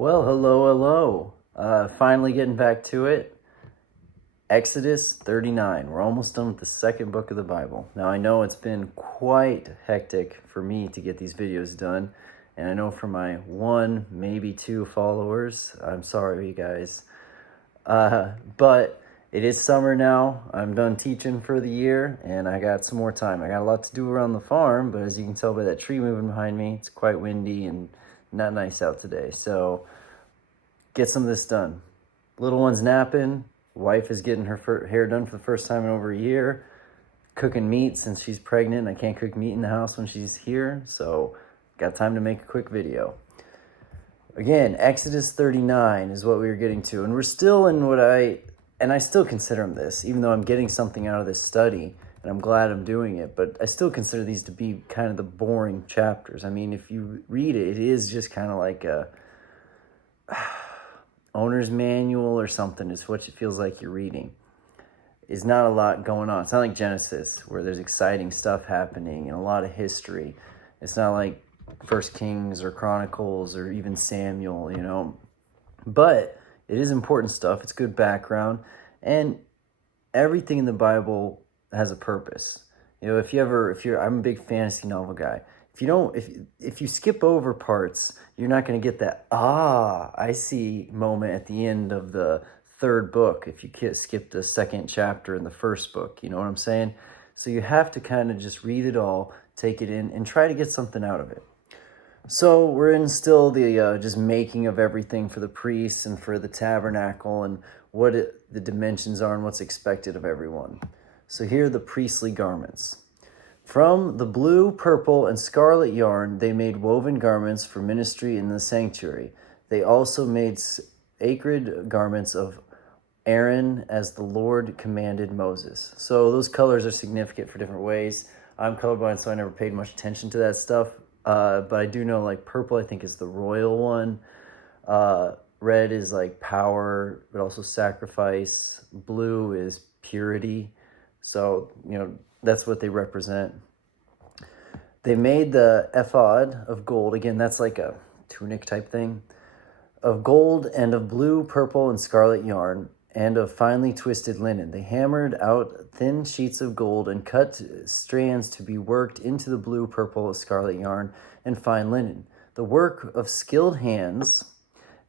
Well, hello. Finally getting back to it. Exodus 39. We're almost done with the second book of the Bible. Now, I know it's been quite hectic for me to get these videos done. And I know for my one, maybe two followers, I'm sorry, you guys. But it is summer now. I'm done teaching for the year, and I got some more time. I got a lot to do around the farm, but as you can tell by that tree moving behind me, it's quite windy and not nice out today. So get some of this done. Little one's napping. Wife is getting her hair done for the first time in over a year. Cooking meat since she's pregnant. I can't cook meat in the house when she's here, so got time to make a quick video. Again, Exodus 39 is what we were getting to, and we're still in I still consider them this, even though I'm getting something out of this study, and I'm glad I'm doing it, but I still consider these to be kind of the boring chapters. I mean, if you read it, it is just kind of like a owner's manual or something. Is what it feels like you're reading. Is not a lot going on. It's not like Genesis, where there's exciting stuff happening and a lot of history. It's not like First Kings or Chronicles or even Samuel, But it is important stuff. It's good background. And everything in the Bible has a purpose. I'm a big fantasy novel guy. If you skip over parts, you're not going to get that, I see moment at the end of the third book if you skip the second chapter in the first book. You know what I'm saying? So you have to kind of just read it all, take it in, and try to get something out of it. So we're in still the just making of everything for the priests and for the tabernacle and what the dimensions are and what's expected of everyone. So here are the priestly garments. From the blue, purple, and scarlet yarn, they made woven garments for ministry in the sanctuary. They also made sacred garments of Aaron as the Lord commanded Moses. So those colors are significant for different ways. I'm colorblind, so I never paid much attention to that stuff. But I do know, like, purple, I think, is the royal one. Red is, like, power, but also sacrifice. Blue is purity. So, that's what they represent. They made the ephod of gold. Again, that's like a tunic type thing. Of gold and of blue, purple, and scarlet yarn, and of finely twisted linen. They hammered out thin sheets of gold and cut strands to be worked into the blue, purple, scarlet yarn, and fine linen. The work of skilled hands.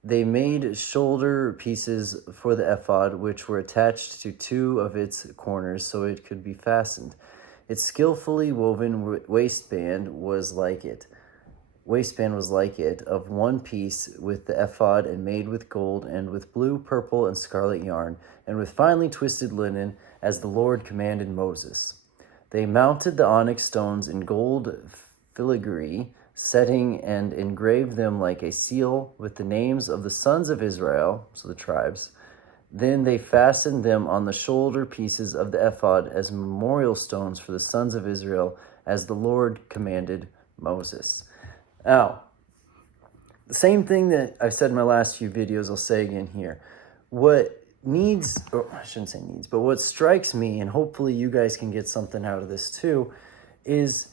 They made shoulder pieces for the ephod, which were attached to two of its corners so it could be fastened. Its skillfully woven waistband was like it, of one piece with the ephod and made with gold and with blue, purple, and scarlet yarn, and with finely twisted linen, as the Lord commanded Moses. They mounted the onyx stones in gold filigree, setting and engraved them like a seal with the names of the sons of Israel, so the tribes. Then they fastened them on the shoulder pieces of the ephod as memorial stones for the sons of Israel, as the Lord commanded Moses. Now, the same thing that I've said in my last few videos, I'll say again here. What strikes me, and hopefully you guys can get something out of this too, is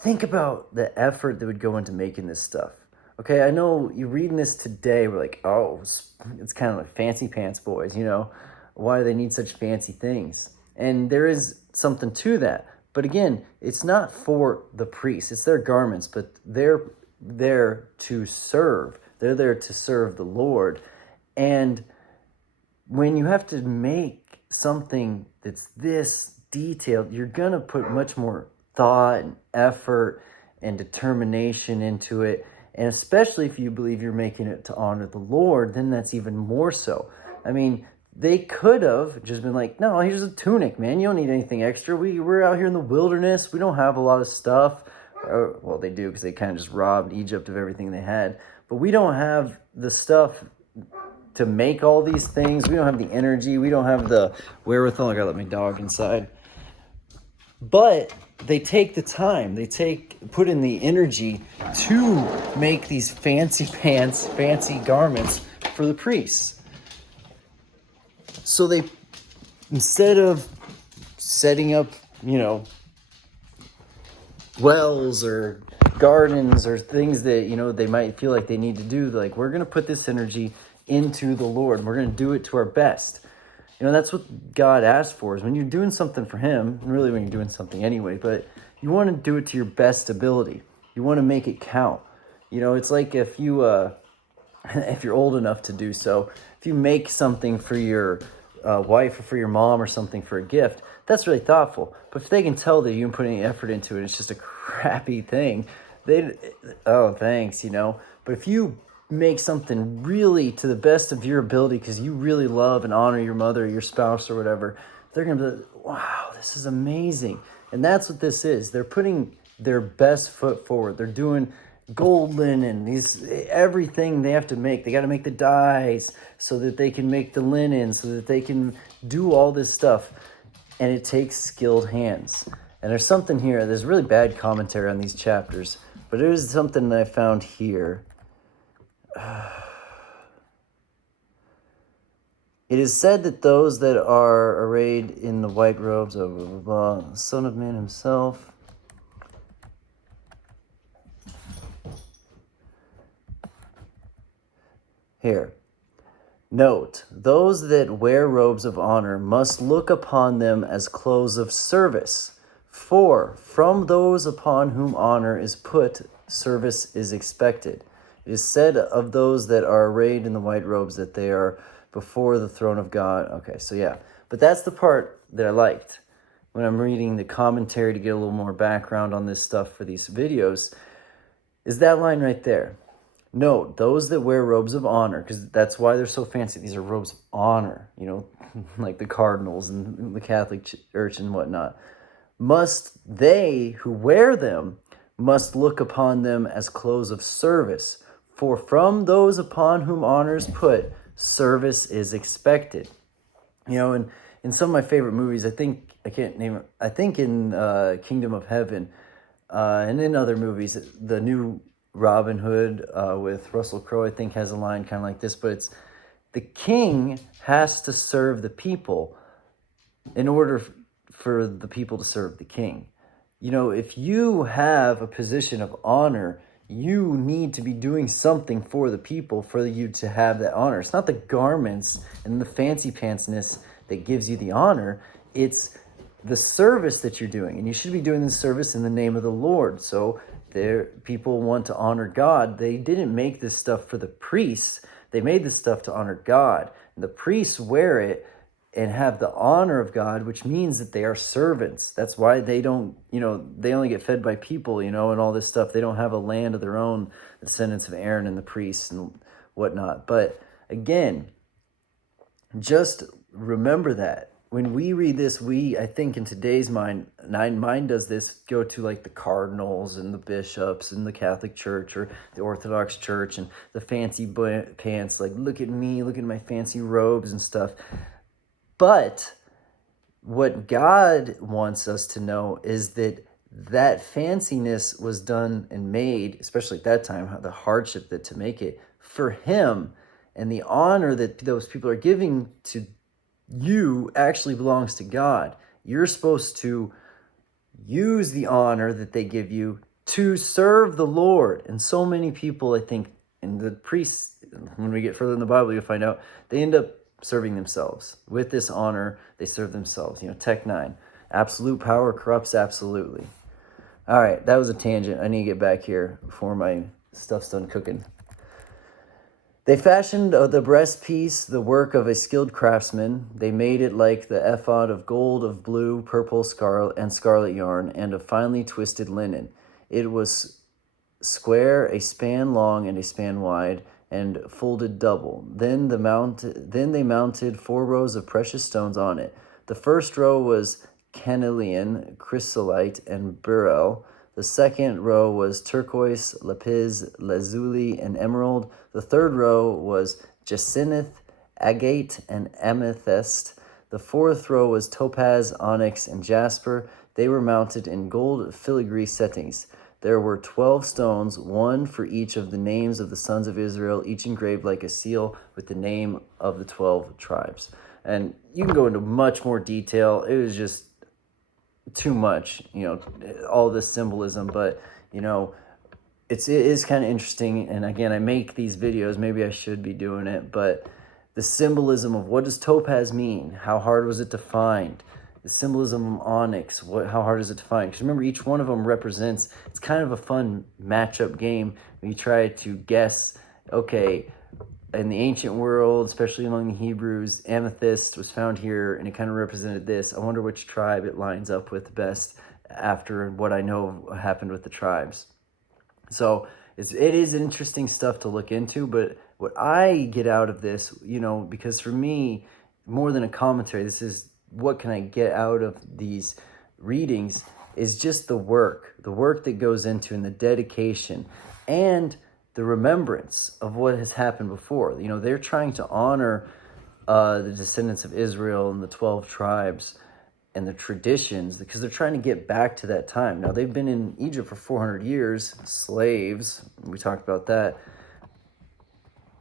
think about the effort that would go into making this stuff. Okay, I know you're reading this today, we're like, oh, it's kind of like fancy pants boys, Why do they need such fancy things? And there is something to that. But again, it's not for the priests. It's their garments, but they're there to serve. They're there to serve the Lord. And when you have to make something that's this detailed, you're going to put much more thought and effort and determination into it. And especially if you believe you're making it to honor the Lord, then that's even more so. I mean, they could have just been like, no, here's a tunic, man. You don't need anything extra. We're out here in the wilderness. We don't have a lot of stuff. Well, they do, because they kind of just robbed Egypt of everything they had. But we don't have the stuff to make all these things. We don't have the energy. We don't have the wherewithal. I gotta let my dog inside. But they take the time. Put in the energy to make these fancy pants, fancy garments for the priests. So instead of setting up, wells or gardens or things that, you know, they might feel like they need to do. Like, we're going to put this energy into the Lord. We're going to do it to our best. You know, that's what God asks for, is when you're doing something for him, and really when you're doing something anyway, but you want to do it to your best ability. You want to make it count. You know, it's like if you, if you're old enough to do so, if you make something for your wife or for your mom or something for a gift, that's really thoughtful. But if they can tell that you didn't put any effort into it, it's just a crappy thing, oh, thanks, you know. But if you make something really to the best of your ability because you really love and honor your mother or your spouse or whatever, they're going to be like, wow, this is amazing. And that's what this is. They're putting their best foot forward. They're doing gold linen, everything they have to make. They got to make the dyes so that they can make the linen, so that they can do all this stuff. And it takes skilled hands. And there's something here. There's really bad commentary on these chapters, but there is something that I found here. It is said that those that are arrayed in the white robes of the Son of Man himself, here, note, those that wear robes of honor must look upon them as clothes of service, for from those upon whom honor is put, service is expected. It is said of those that are arrayed in the white robes that they are before the throne of God. Okay, so yeah. But that's the part that I liked when I'm reading the commentary to get a little more background on this stuff for these videos, is that line right there. Note, those that wear robes of honor, because that's why they're so fancy. These are robes of honor, you know, like the cardinals and the Catholic Church and whatnot. They who wear them must look upon them as clothes of service. For from those upon whom honor is put, service is expected. You know, and in some of my favorite movies, I think in Kingdom of Heaven, and in other movies, the new Robin Hood with Russell Crowe, I think, has a line kind of like this, but it's, the king has to serve the people in order for the people to serve the king. You know, if you have a position of honor, you need to be doing something for the people for you to have that honor. It's not the garments and the fancy pantsness that gives you the honor. It's the service that you're doing. And you should be doing this service in the name of the Lord. So people want to honor God. They didn't make this stuff for the priests. They made this stuff to honor God. And the priests wear it and have the honor of God, which means that they are servants. That's why they don't, you know, they only get fed by people, you know, and all this stuff. They don't have a land of their own, the descendants of Aaron and the priests and whatnot. But again, just remember that. When we read this, I think in today's mind does this go to like the cardinals and the bishops and the Catholic Church or the Orthodox Church and the fancy pants, like, look at me, look at my fancy robes and stuff. But what God wants us to know is that fanciness was done and made, especially at that time, the hardship that to make it for him, and the honor that those people are giving to you actually belongs to God. You're supposed to use the honor that they give you to serve the Lord. And so many people, I think, and the priests, when we get further in the Bible, you'll find out, they end up serving themselves. With this honor, they serve themselves. You know, Tech 9. Absolute power corrupts absolutely. All right, that was a tangent. I need to get back here before my stuff's done cooking. They fashioned the breastpiece, the work of a skilled craftsman. They made it like the ephod of gold, of blue, purple, scarlet yarn, and of finely twisted linen. It was square, a span long and a span wide, and folded double. Then they mounted 4 rows of precious stones on it. The first row was carnelian, chrysolite, and beryl. The second row was turquoise, lapis, lazuli, and emerald. The third row was jacinth, agate, and amethyst. The fourth row was topaz, onyx, and jasper. They were mounted in gold filigree settings. There were 12 stones, one for each of the names of the sons of Israel, each engraved like a seal with the name of the 12 tribes. And you can go into much more detail. It was just too much, you know, all this symbolism. But, you know, it is kind of interesting. And again, I make these videos, maybe I should be doing it, but the symbolism of what does topaz mean? How hard was it to find? The symbolism of onyx, how hard is it to find? Because remember, each one of them represents, it's kind of a fun matchup game when you try to guess, okay, in the ancient world, especially among the Hebrews, amethyst was found here and it kind of represented this. I wonder which tribe it lines up with best after what I know happened with the tribes. So it is interesting stuff to look into, but what I get out of this, because for me, more than a commentary, this is what can I get out of these readings is just the work that goes into and the dedication and the remembrance of what has happened before. They're trying to honor the descendants of Israel and the 12 tribes and the traditions because they're trying to get back to that time. Now, they've been in Egypt for 400 years, slaves. We talked about that.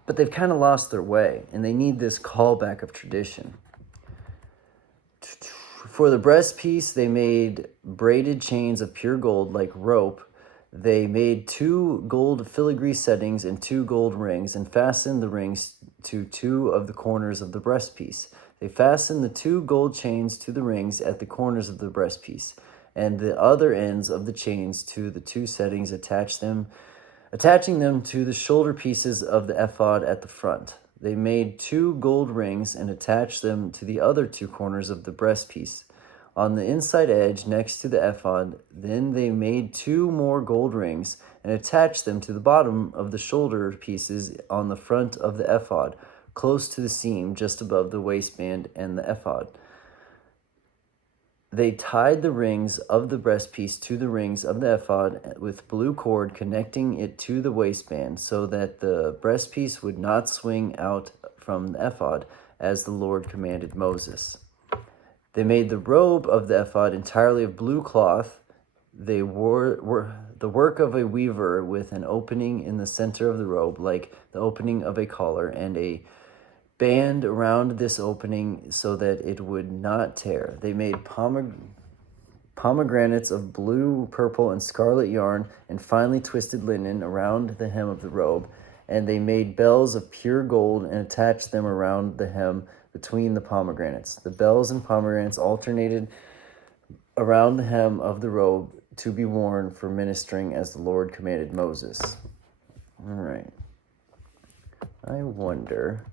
But they've kind of lost their way, and they need this callback of tradition. For the breastpiece, they made braided chains of pure gold like rope. They made 2 gold filigree settings and 2 gold rings and fastened the rings to 2 of the corners of the breastpiece. They fastened the 2 gold chains to the rings at the corners of the breastpiece, and the other ends of the chains to the 2 settings, attaching them to the shoulder pieces of the ephod at the front. They made 2 gold rings and attached them to the other 2 corners of the breastpiece on the inside edge next to the ephod. Then they made 2 more gold rings and attached them to the bottom of the shoulder pieces on the front of the ephod, close to the seam just above the waistband and the ephod. They tied the rings of the breastpiece to the rings of the ephod with blue cord connecting it to the waistband so that the breastpiece would not swing out from the ephod as the Lord commanded Moses. They made the robe of the ephod entirely of blue cloth. They were the work of a weaver with an opening in the center of the robe, like the opening of a collar, and a band around this opening so that it would not tear. They made pomegranates of blue, purple, and scarlet yarn and finely twisted linen around the hem of the robe. And they made bells of pure gold and attached them around the hem between the pomegranates. The bells and pomegranates alternated around the hem of the robe to be worn for ministering as the Lord commanded Moses. All right. I wonder,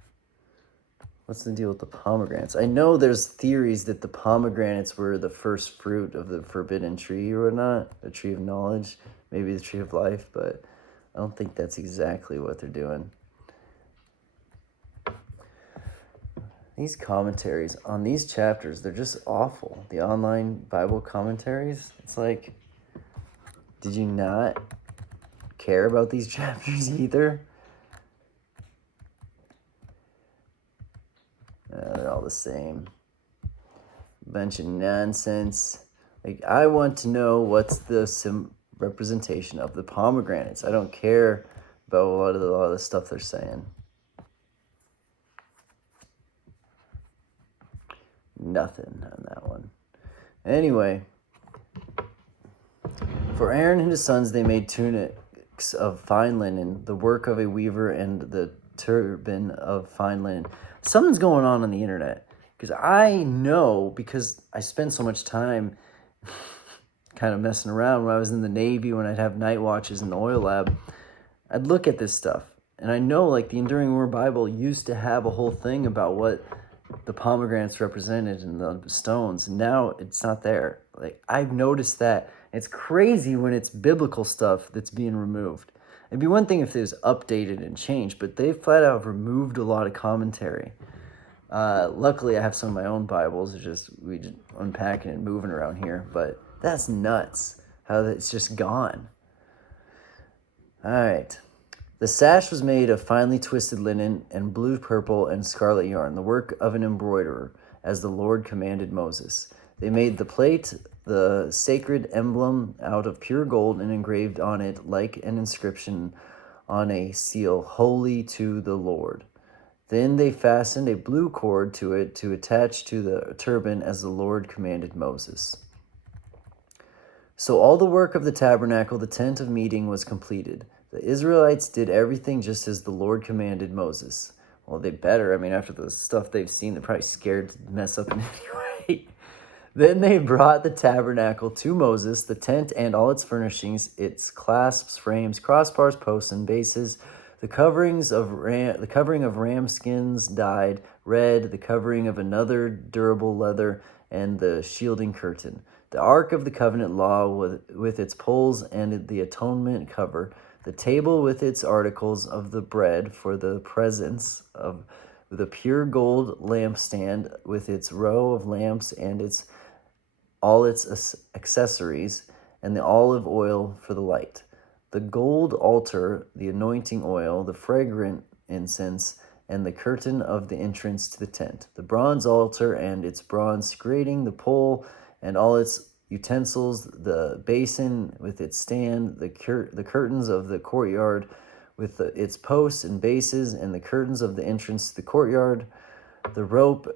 what's the deal with the pomegranates? I know there's theories that the pomegranates were the first fruit of the forbidden tree or not, the tree of knowledge, maybe the tree of life, but I don't think that's exactly what they're doing. These commentaries on these chapters, they're just awful. The online Bible commentaries, it's like, did you not care about these chapters either? They're all the same. Bunch of nonsense. Like, I want to know what's the representation of the pomegranates. I don't care about a lot of the stuff they're saying. Nothing on that one. Anyway, for Aaron and his sons, they made tunics of fine linen, the work of a weaver, and the turban of fine linen. Something's going on the internet, because I know, because I spent so much time kind of messing around when I was in the Navy, when I'd have night watches in the oil lab, I'd look at this stuff. And I know, like, the Enduring Word Bible used to have a whole thing about what the pomegranates represented and the stones. And now it's not there. Like, I've noticed that. It's crazy when it's biblical stuff that's being removed. It'd be one thing if it was updated and changed, but they flat out removed a lot of commentary. Luckily, I have some of my own Bibles. We just unpacking and moving around here, but that's nuts how it's just gone. All right. The sash was made of finely twisted linen and blue, purple, and scarlet yarn, the work of an embroiderer, as the Lord commanded Moses. They made the plate, the sacred emblem, out of pure gold and engraved on it like an inscription on a seal, holy to the Lord. Then they fastened a blue cord to it to attach to the turban as the Lord commanded Moses. So all the work of the tabernacle, the tent of meeting, was completed. The Israelites did everything just as the Lord commanded Moses. Well, they better. I mean, after the stuff they've seen, they're probably scared to mess up in any way. Then they brought the tabernacle to Moses, the tent and all its furnishings, its clasps, frames, crossbars, posts, and bases, the covering of ram skins dyed red, the covering of another durable leather, and the shielding curtain, the ark of the covenant law with its poles and the atonement cover, the table with its articles of the bread for the presence of the pure gold lampstand with its row of lamps and all its accessories, and the olive oil for the light, the gold altar, the anointing oil, the fragrant incense, and the curtain of the entrance to the tent, the bronze altar and its bronze grating, the pole and all its utensils, the basin with its stand, the curtains of the courtyard with its posts and bases, and the curtains of the entrance to the courtyard, the rope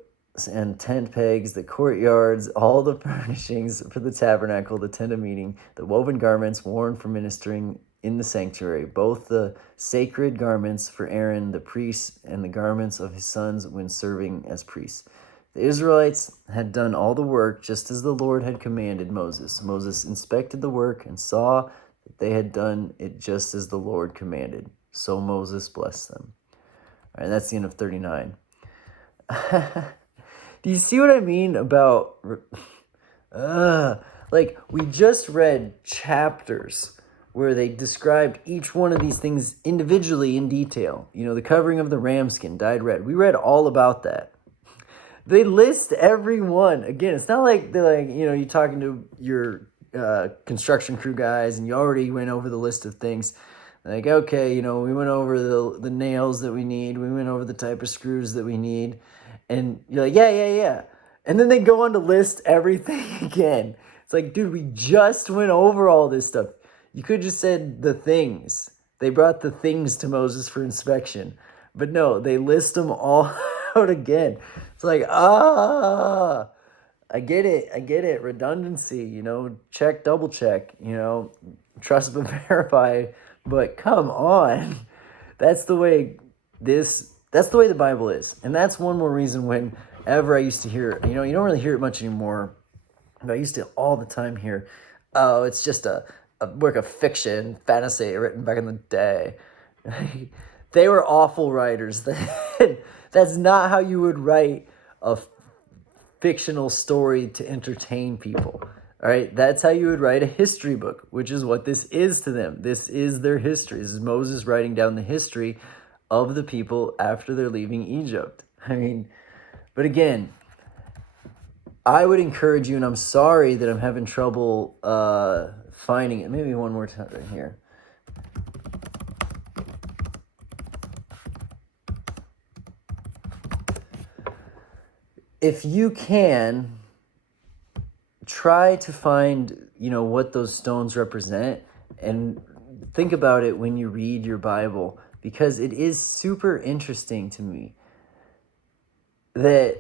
and tent pegs, the courtyards, all the furnishings for the tabernacle, the tent of meeting, the woven garments worn for ministering in the sanctuary, both the sacred garments for Aaron the priest and the garments of his sons when serving as priests. The Israelites had done all the work just as the Lord had commanded Moses. Moses inspected the work and saw that they had done it just as the Lord commanded. So Moses blessed them. All right, that's the end of 39. Do you see what I mean about, like, we just read chapters where they described each one of these things individually in detail. You know, the covering of the ram skin dyed red. We read all about that. They list every one. Again, it's not like they're like, you know, you're talking to your construction crew guys and you already went over the list of things. Like, okay, you know, we went over the nails that we need. We went over the type of screws that we need. And you're like, yeah. And then they go on to list everything again. It's like, dude, we just went over all this stuff. You could just said the things. They brought the things to Moses for inspection. But no, they list them all out again. It's like, I get it. Redundancy, you know, check, double check, you know, trust but verify. But come on. That's the way the Bible is. And that's one more reason whenever I used to hear, you know, you don't really hear it much anymore, but I used to all the time hear, oh, it's just a work of fiction, fantasy written back in the day. They were awful writers. That's not how you would write a fictional story to entertain people. All right, that's how you would write a history book, which is what this is to them. This is their history. This is Moses writing down the history of the people after they're leaving Egypt. I mean, but again, I would encourage you, and I'm sorry that I'm having trouble finding it. Maybe one more time right here. If you can, try to find, you know, what those stones represent and think about it when you read your Bible, because it is super interesting to me that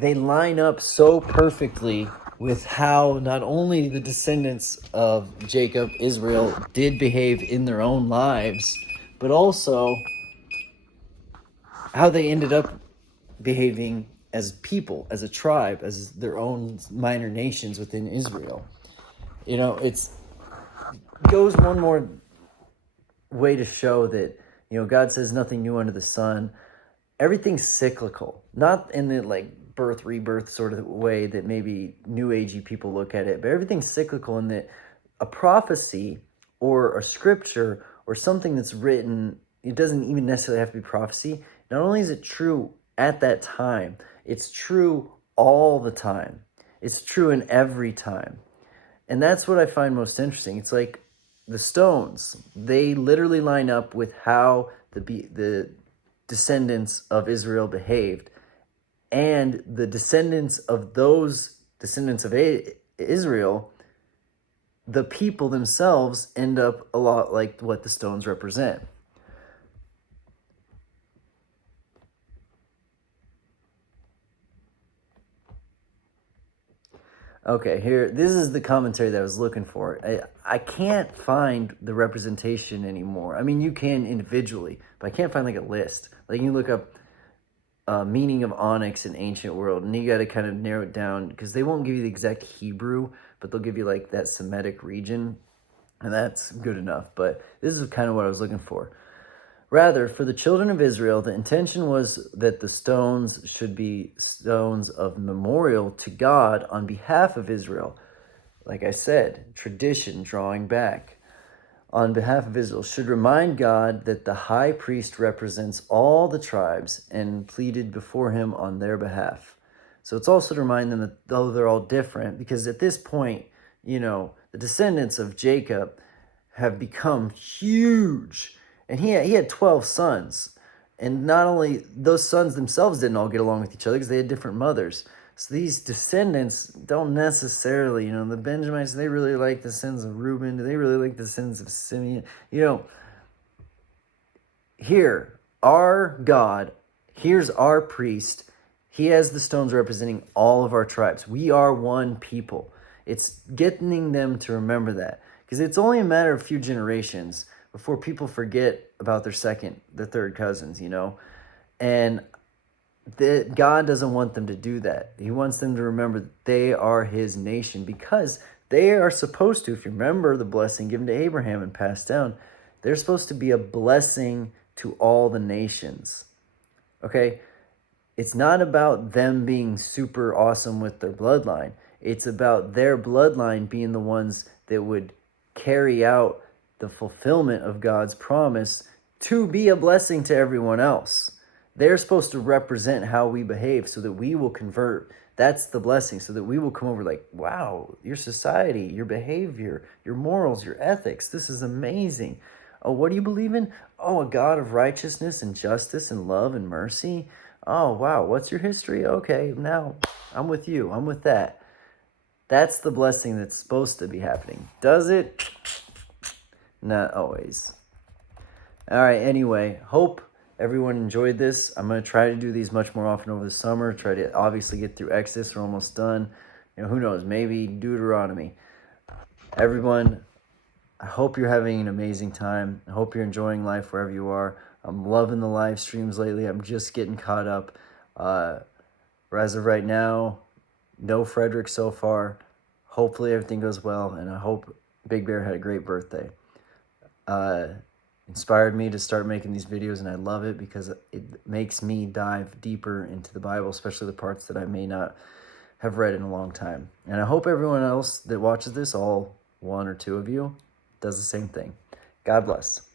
they line up so perfectly with how not only the descendants of Jacob, Israel, did behave in their own lives, but also how they ended up behaving as people, as a tribe, as their own minor nations within Israel. You know, it goes one more way to show that, you know, God says nothing new under the sun. Everything's cyclical, not in the like birth, rebirth sort of way that maybe new agey people look at it, but everything's cyclical in that a prophecy or a scripture or something that's written, it doesn't even necessarily have to be prophecy. Not only is it true at that time, it's true all the time. It's true in every time. And that's what I find most interesting. It's like the stones, they literally line up with how the descendants of Israel behaved. And the descendants of those descendants of Israel, the people themselves end up a lot like what the stones represent. Okay, here, this is the commentary that I was looking for. I can't find the representation anymore. I mean, you can individually, but I can't find like a list. Like you look up meaning of onyx in ancient world, and you got to kind of narrow it down because they won't give you the exact Hebrew, but they'll give you like that Semitic region, and that's good enough. But this is kind of what I was looking for. Rather, for the children of Israel, the intention was that the stones should be stones of memorial to God on behalf of Israel. Like I said, tradition drawing back on behalf of Israel should remind God that the high priest represents all the tribes and pleaded before him on their behalf. So it's also to remind them that though they're all different, because at this point, the descendants of Jacob have become huge. And he had 12 sons. And not only those sons themselves didn't all get along with each other because they had different mothers. So these descendants don't necessarily, the Benjamites, they really like the sins of Reuben. Do they really like the sins of Simeon? Here, our God, here's our priest. He has the stones representing all of our tribes. We are one people. It's getting them to remember that. Because it's only a matter of a few generations before people forget about their second, their third cousins, And God doesn't want them to do that. He wants them to remember that they are his nation because they are supposed to, if you remember the blessing given to Abraham and passed down, they're supposed to be a blessing to all the nations. Okay? It's not about them being super awesome with their bloodline. It's about their bloodline being the ones that would carry out the fulfillment of God's promise to be a blessing to everyone else. They're supposed to represent how we behave so that we will convert. That's the blessing, so that we will come over like, wow, your society, your behavior, your morals, your ethics, this is amazing. Oh, what do you believe in? Oh, a God of righteousness and justice and love and mercy. Oh, wow, what's your history? Okay, now I'm with you. I'm with that. That's the blessing that's supposed to be happening. Does it? Not always. All right, anyway, hope everyone enjoyed this. I'm going to try to do these much more often over the summer. Try to obviously get through Exodus. We're almost done. Who knows? Maybe Deuteronomy. Everyone, I hope you're having an amazing time. I hope you're enjoying life wherever you are. I'm loving the live streams lately. I'm just getting caught up. As of right now, no Frederick so far. Hopefully everything goes well, and I hope Big Bear had a great birthday. Inspired me to start making these videos, and I love it because it makes me dive deeper into the Bible, especially the parts that I may not have read in a long time. And I hope everyone else that watches this, all one or two of you, does the same thing. God bless.